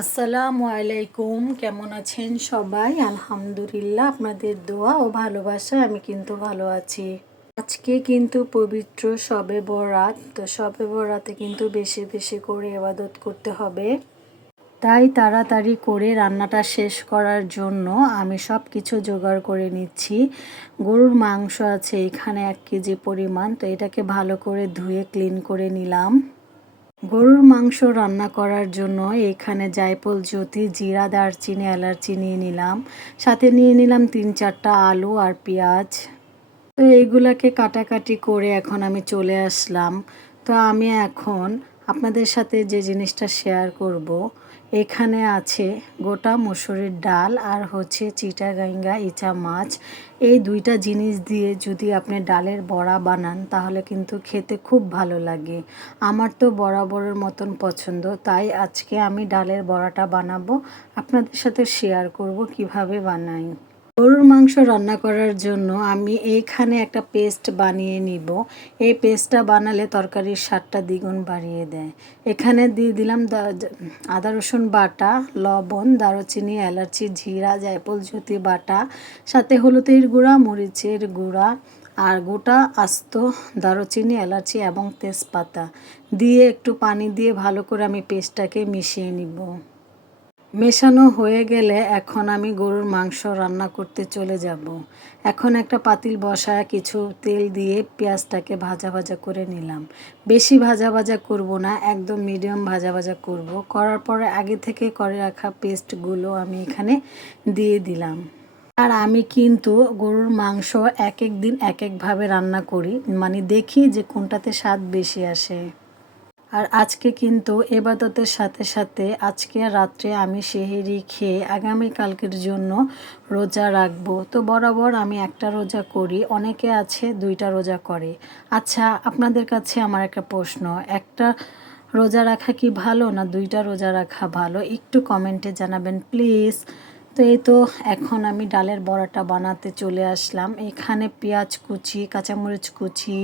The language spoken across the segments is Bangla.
আসসালামু আলাইকুম, কেমন আছেন সবাই? আলহামদুলিল্লাহ, আপনাদের দোয়া ও ভালোবাসায় আমি কিন্তু ভালো আছি। আজকে কিন্তু পবিত্র শবে বরাত, তো শবে বরাতে কিন্তু বেশি বেশি করে ইবাদত করতে হবে। তাই তাড়াতাড়ি করে রান্নাটা শেষ করার জন্য আমি সব কিছু জোগাড় করে নিচ্ছি। গরুর মাংস আছে এখানে 1 কেজি পরিমাণ, তো এটাকে ভালো করে ধুয়ে ক্লিন করে নিলাম। গরুর মাংস রান্না করার জন্য এখানে জায়ফল, জ্যোতি, জিরা, দারচিনি, এলাচি নিয়ে নিলাম। সাথে নিয়ে নিলাম 3-4টা আলু আর পেঁয়াজ। তো এইগুলাকে কাটাকাটি করে এখন আমি চলে আসলাম। তো আমি এখন আপনাদের সাথে যে জিনিসটা শেয়ার করব, এখানে আছে গোটা মসুরের ডাল আর হচ্ছে চিটাগাঙ্গা ইচা মাছ। এই দুইটা জিনিস দিয়ে যদি আপনি ডালের বড়া বানান তাহলে কিন্তু খেতে খুব ভালো লাগে। আমার তো বরাবরের মতন পছন্দ, তাই আজকে আমি ডালের বড়াটা বানাবো, আপনাদের সাথে শেয়ার করব কিভাবে বানাই। গরুর মাংস রান্না করার জন্য আমি এইখানে একটা পেস্ট বানিয়ে নিব। এই পেস্টটা বানালে তরকারির স্বাদটা দ্বিগুণ বাড়িয়ে দেয়। এখানে দিয়ে দিলাম আদা রসুন বাটা, লবণ, দারুচিনি, এলাচি, জিরা, জায়ফল, জ্যোতি বাটা, সাথে হলুদের গুঁড়া, মরিচের গুঁড়া আর গোটা আস্ত দারুচিনি, এলাচি এবং তেজপাতা দিয়ে একটু পানি দিয়ে ভালো করে আমি পেস্টটাকে মিশিয়ে নিব। মেশানো হয়ে গেলে এখন আমি গরুর মাংস রান্না করতে চলে যাব। এখন একটা পাতিল বসায় কিছু তেল দিয়ে পেঁয়াজটাকে ভাজা ভাজা করে নিলাম। বেশি ভাজা ভাজা করব না, একদম মিডিয়াম ভাজা ভাজা করব। করার পরে আগে থেকে করে রাখা পেস্টগুলো আমি এখানে দিয়ে দিলাম। আর আমি কিন্তু গরুর মাংস এক এক দিন এক একভাবে রান্না করি, মানে দেখি যে কোনটাতে স্বাদ বেশি আসে। আর আজকে কিন্তু এবাদতের সাথে সাথে আজকে রাত্রে আমি সেহরি খেয়ে আগামীকালকের জন্য রোজা রাখবো। তো বরাবর আমি একটা রোজা করি, অনেকে আছে 2টা রোজা করে। আচ্ছা, আপনাদের কাছে আমার একটা প্রশ্ন, একটা রোজা রাখা কি ভালো না 2টা রোজা রাখা ভালো? একটু কমেন্টে জানাবেন প্লিজ। তো এই তো এখন আমি ডালের বড়াটা বানাতে চলে আসলাম। এখানে পেঁয়াজ কুচি, কাঁচামরিচ কুচি,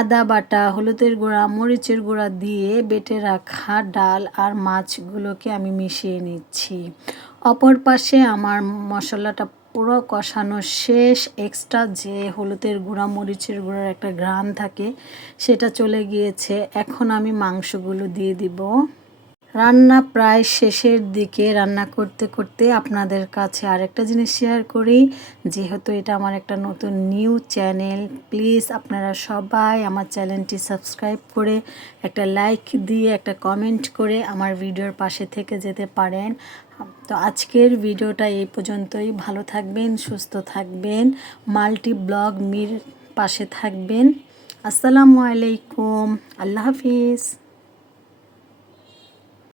আদা বাটা, হলুদের গুঁড়া, মরিচের গুঁড়া দিয়ে বেটে রাখা ডাল আর মাছগুলোকে আমি মিশিয়ে নিচ্ছি। অপর পাশে আমার মশলাটা পুরো কষানো শেষ। এক্সট্রা যে হলুদের গুঁড়া, মরিচের গুঁড়ার একটা ঘ্রাণ থাকে সেটা চলে গিয়েছে। এখন আমি মাংসগুলো দিয়ে দিব। রান্না প্রায় শেষের দিকে, রান্না করতে করতে আপনাদের কাছে আরেকটা জিনিস শেয়ার করি। যেহেতু এটা আমার একটা নতুন নিউ চ্যানেল, প্লিজ আপনারা সবাই আমার চ্যানেলটি সাবস্ক্রাইব করে একটা লাইক দিয়ে একটা কমেন্ট করে আমার ভিডিওর পাশে থেকে যেতে পারেন। তো আজকের ভিডিওটা এই পর্যন্তই। ভালো থাকবেন, সুস্থ থাকবেন, মাল্টি ব্লগ মির পাশে থাকবেন। আসসালামু আলাইকুম, আল্লাহ হাফিজ।